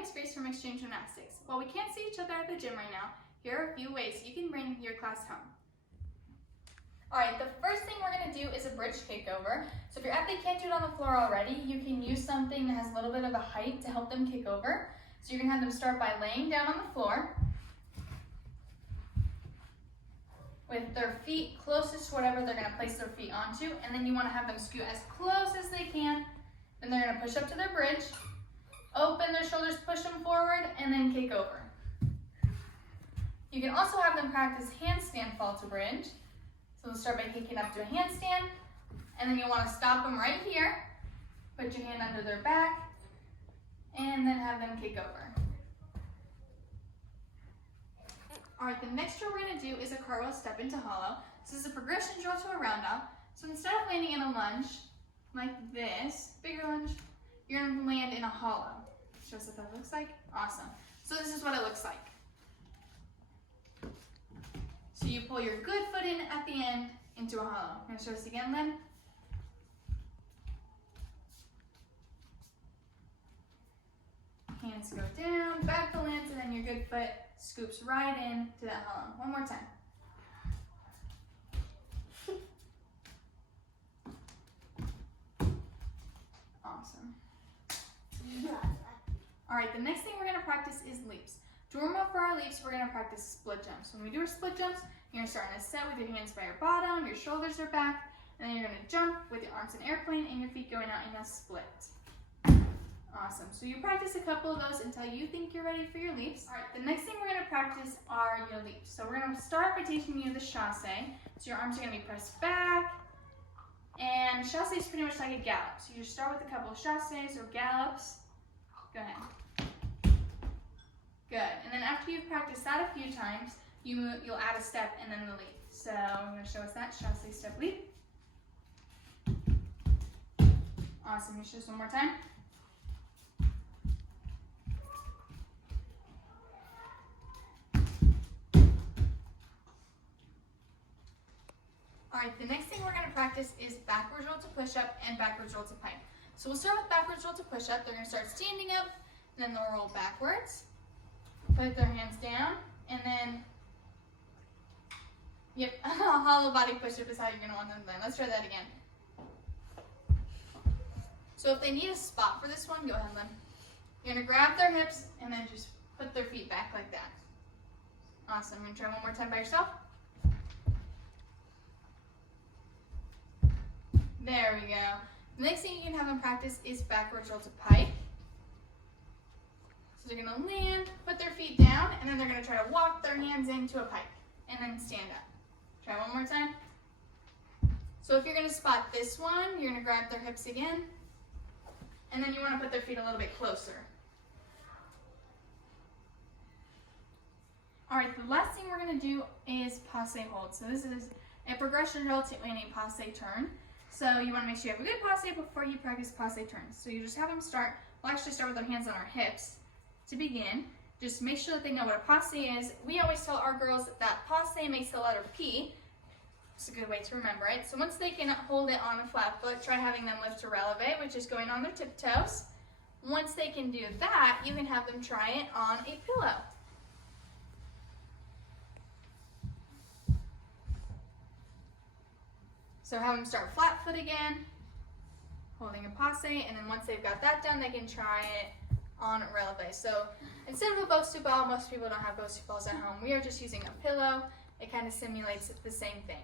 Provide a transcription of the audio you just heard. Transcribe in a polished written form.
name's Grace from Xtreme Gymnastics. While we can't see each other at the gym right now, here are a few ways you can bring your class home. Alright, the first thing we're going to do is a bridge kickover. So if your athlete can't do it on the floor already, you can use something that has a little bit of a height to help them kick over. So you're going to have them start by laying down on the floor with their feet closest to whatever they're going to place their feet onto, and then you want to have them scoot as close as they can. Then they're going to push up to their bridge, open their shoulders, push them forward, and then kick over. You can also have them practice handstand fall to bridge. So they'll start by kicking up to a handstand, and then you'll want to stop them right here, put your hand under their back, and then have them kick over. Alright, the next drill we're going to do is a cartwheel step into hollow. This is a progression drill to a roundout. So instead of landing in a lunge like this, bigger lunge, you're going to land in a hollow. Show us what that looks like. Awesome. So this is what it looks like. So you pull your good foot in at the end into a hollow. I'm going to show us again, Lynn. Hands go down, back to lands, and then your good foot scoops right in to that hollow. One more time. Awesome. All right, the next thing we're going to practice is leaps. To warm up for our leaps, we're going to practice split jumps. When we do our split jumps, you're going to start in a set with your hands by your bottom, your shoulders are back, and then you're going to jump with your arms in airplane and your feet going out in a split. Awesome. So you practice a couple of those until you think you're ready for your leaps. All right, the next thing we're going to practice are your leaps. So we're going to start by teaching you the chasse. So your arms are going to be pressed back, and chasse is pretty much like a gallop. So you just start with a couple of chasses or gallops. Go ahead. Good. And then after you've practiced that a few times, you'll add a step and then the leap. So I'm going to show us that chasse step leap. Awesome. You show us one more time. Alright, the next thing we're going to practice is backwards roll to push up and backwards roll to pike. So we'll start with backwards roll to push up. They're going to start standing up, and then they'll roll backwards, put their hands down, and then, yep, a hollow body push up is how you're going to want them to land. Let's try that again. So if they need a spot for this one, go ahead, Lynn. You're going to grab their hips and then just put their feet back like that. Awesome. You're going to try one more time by yourself. There we go. The next thing you can have them practice is backwards roll to pike. So they're going to land, put their feet down, and then they're going to try to walk their hands into a pike, and then stand up. Try one more time. So if you're going to spot this one, you're going to grab their hips again, and then you want to put their feet a little bit closer. Alright, the last thing we're going to do is posse hold. So this is a progression drill to in a posse turn. So you want to make sure you have a good posse before you practice posse turns. So you just have them start, we'll actually start with our hands on our hips to begin. Just make sure that they know what a posse is. We always tell our girls that posse makes the letter P. It's a good way to remember it. So once they can hold it on a flat foot, try having them lift to releve, which is going on their tiptoes. Once they can do that, you can have them try it on a pillow. So have them start flat foot again, holding a posse, and then once they've got that done, they can try it on releve. So instead of a Posse ball, most people don't have Posse balls at home. We are just using a pillow. It kind of simulates the same thing.